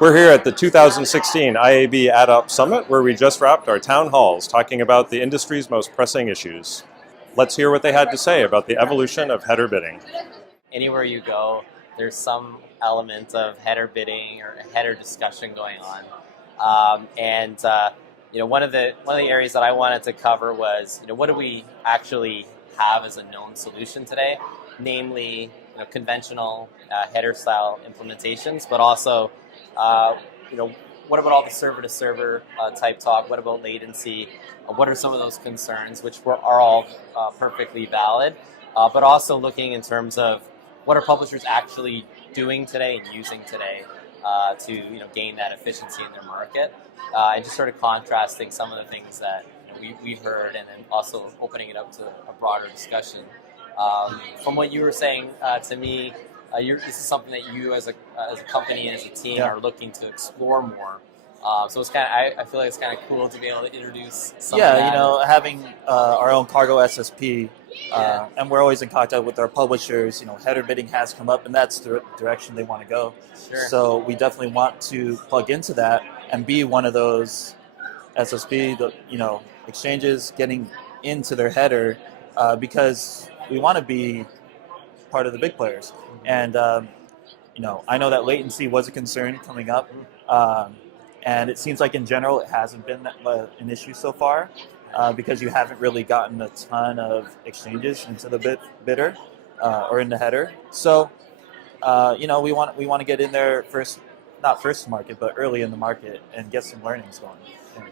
We're here at the 2016 IAB AddUp Summit, where we just wrapped our town halls talking about the industry's most pressing issues. Let's hear what they had to say about the evolution of header bidding. Anywhere you go, there's some element of header bidding or header discussion going on. One of the areas that I wanted to cover was, what do we actually have as a known solution today, namely, conventional header style implementations, but also, what about all the server-to-server type talk? What about latency? What are some of those concerns, which are all perfectly valid, but also looking in terms of what are publishers actually doing today and using today to gain that efficiency in their market, and just sort of contrasting some of the things that we've heard, and then also opening it up to a broader discussion. From what you were saying to me, this is something that you as a company and as a team are looking to explore more. So it's I feel like it's kind of cool to be able to introduce some of that. Having our own Kargo SSP, and we're always in contact with our publishers. Header bidding has come up, and that's the direction they want to go. Sure. So we definitely want to plug into that and be one of those SSP, exchanges getting into their header, because we want to be part of the big players. And I know that latency was a concern coming up, and it seems like in general it hasn't been an issue so far, because you haven't really gotten a ton of exchanges into the bidder or in the header. So we want to get in there first, not first to market, but early in the market and get some learnings going.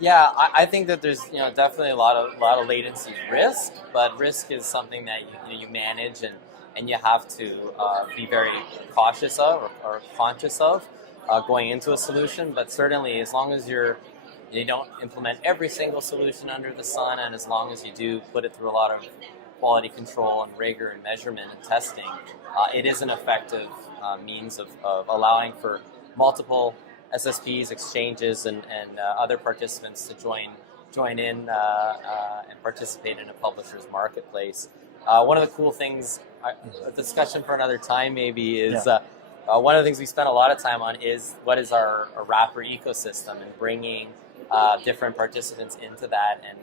Yeah, I think that there's definitely a lot of latency risk, but risk is something that you manage and you have to be very cautious of or conscious of going into a solution. But certainly, as long as you don't implement every single solution under the sun, and as long as you do put it through a lot of quality control and rigor and measurement and testing, it is an effective means of allowing for multiple SSPs, exchanges, and other participants to join in and participate in a publisher's marketplace. One of the cool things, a discussion for another time maybe, is one of the things we spend a lot of time on is what is our wrapper ecosystem, and bringing different participants into that, and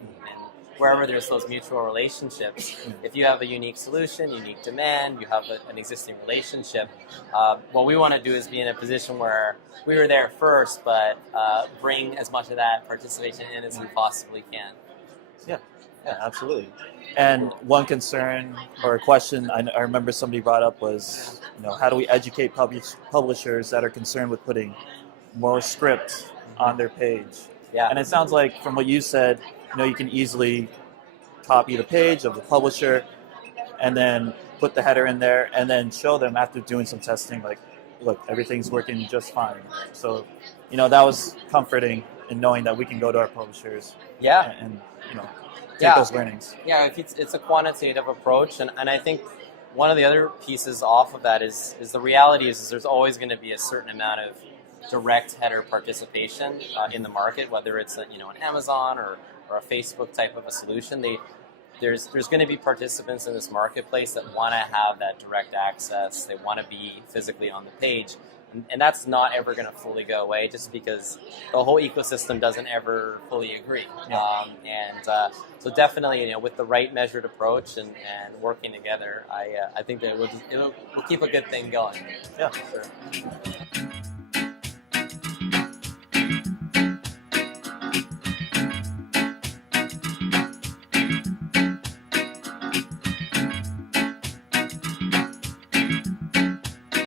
wherever there's those mutual relationships. If you have a unique solution, unique demand, you have an existing relationship, what we want to do is be in a position where we were there first, but bring as much of that participation in as we possibly can. Yeah, absolutely. And one concern or a question I remember somebody brought up was, how do we educate publishers that are concerned with putting more script on their page? Yeah. And it sounds like from what you said, you can easily copy the page of the publisher and then put the header in there and then show them after doing some testing, like, look, everything's working just fine. So, that was comforting in knowing that we can go to our publishers and take those learnings. Yeah, it's a quantitative approach, and I think one of the other pieces off of that is the reality is there's always going to be a certain amount of direct header participation in the market, whether it's an Amazon or a Facebook type of a solution. There's going to be participants in this marketplace that want to have that direct access. They want to be physically on the page, and that's not ever going to fully go away, just because the whole ecosystem doesn't ever fully agree. So definitely, with the right measured approach and working together, I think that we'll keep a good thing going. Yeah, sure.